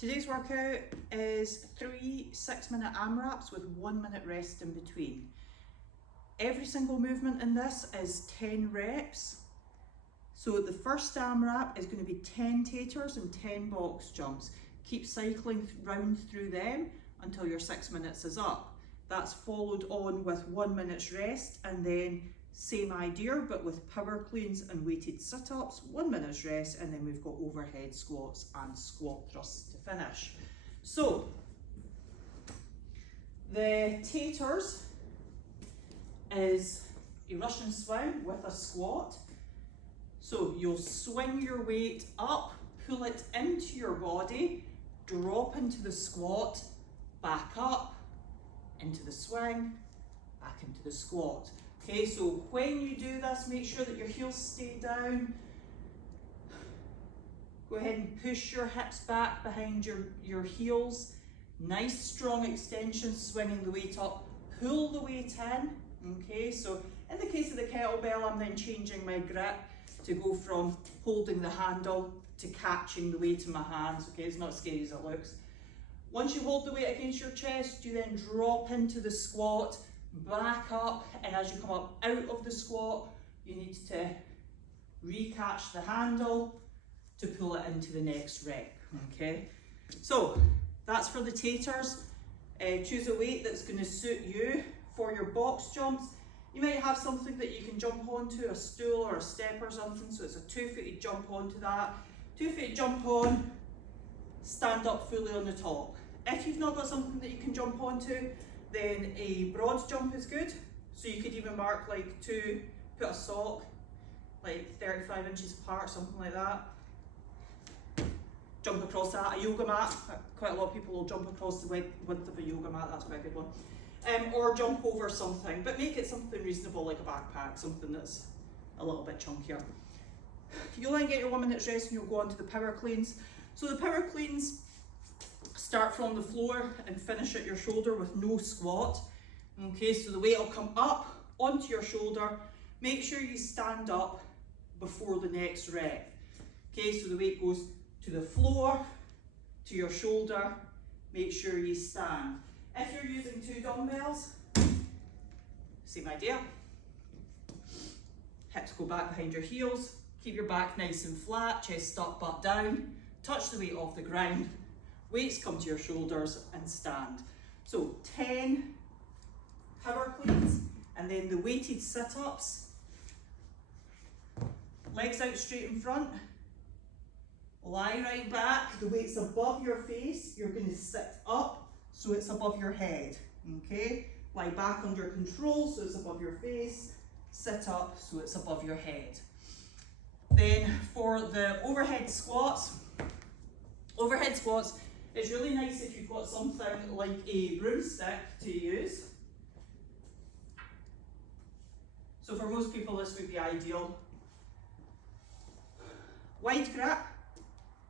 Today's workout is 3 6-minute AMRAPs with 1 minute rest in between. Every single movement in this is 10 reps. So the first AMRAP is going to be 10 taters and 10 box jumps. Keep cycling round through them until your 6 minutes is up. That's followed on with 1 minute's rest, and then same idea but with power cleans and weighted sit-ups, 1 minute's rest, and then we've got overhead squats and squat thrusts to finish. So the taters is a Russian swing with a squat. So you'll swing your weight up, pull it into your body, drop into the squat, back up, into the swing, back into the squat. Okay, so when you do this, make sure that your heels stay down. Go ahead and push your hips back behind your heels. Nice strong extension, swinging the weight up. Pull the weight in. Okay, so in the case of the kettlebell, I'm then changing my grip to go from holding the handle to catching the weight in my hands. Okay, it's not as scary as it looks. Once you hold the weight against your chest, you then drop into the squat, back up, and as you come up out of the squat, you need to recatch the handle to pull it into the next rep. Okay, so that's for the taters. Choose a weight that's going to suit you. For your box jumps, you might have something that you can jump onto, a stool or a step or something, so it's a 2-footed jump onto that. 2-footed jump on, stand up fully on the top. If you've not got something that you can jump onto, then a broad jump is good. So you could even mark like put a sock like 35 inches apart, something like that. Jump across that. A yoga mat, quite a lot of people will jump across the width of a yoga mat, that's quite a good one. Or jump over something, but make it something reasonable like a backpack, something that's a little bit chunkier. You'll then get your 1 minute's rest and you'll go on to the power cleans. So the power cleans start from the floor and finish at your shoulder with no squat. Okay, so the weight will come up onto your shoulder. Make sure you stand up before the next rep. Okay, so the weight goes to the floor, to your shoulder. Make sure you stand. If you're using 2 dumbbells, same idea. Hips go back behind your heels. Keep your back nice and flat, chest up, butt down. Touch the weight off the ground. Weights come to your shoulders and stand. So 10 power cleans, and then the weighted sit-ups. Legs out straight in front. Lie right back. The weight's above your face. You're going to sit up so it's above your head. Okay? Lie back under control so it's above your face. Sit up so it's above your head. Then for the overhead squats, it's really nice if you've got something like a broomstick to use. So for most people this would be ideal. Wide grip,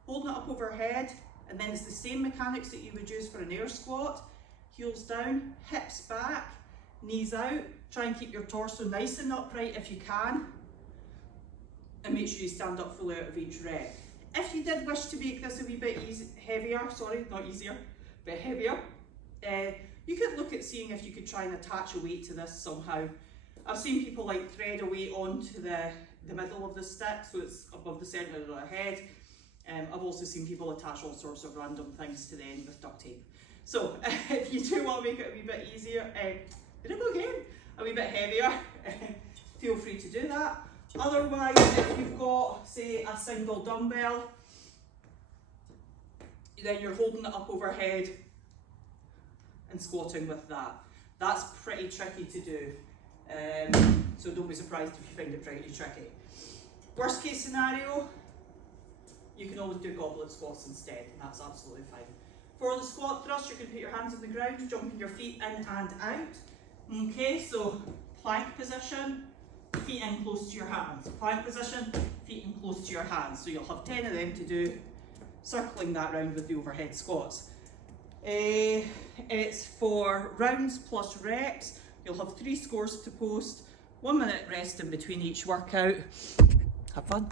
holding it up overhead, and then it's the same mechanics that you would use for an air squat. Heels down, hips back, knees out. Try and keep your torso nice and upright if you can. And make sure you stand up fully out of each rep. If you did wish to make this a wee bit heavier, you could look at seeing if you could try and attach a weight to this somehow. I've seen people like thread a weight onto the middle of the stick so it's above the centre of their head. I've also seen people attach all sorts of random things to the end with duct tape. So if you do want to make it a wee bit easier, a wee bit heavier, feel free to do that. Otherwise, if you've got, say, a single dumbbell, then you're holding it up overhead and squatting with that. That's pretty tricky to do, so don't be surprised if you find it pretty tricky. Worst case scenario, you can always do goblet squats instead, and that's absolutely fine. For the squat thrust, you can put your hands on the ground, jumping your feet in and out. Okay, so plank position, feet in close to your hands. Plank position, feet in close to your hands. So you'll have 10 of them to do, circling that round with the overhead squats. It's for rounds plus reps. You'll have 3 scores to post, 1 minute rest in between each workout. Have fun.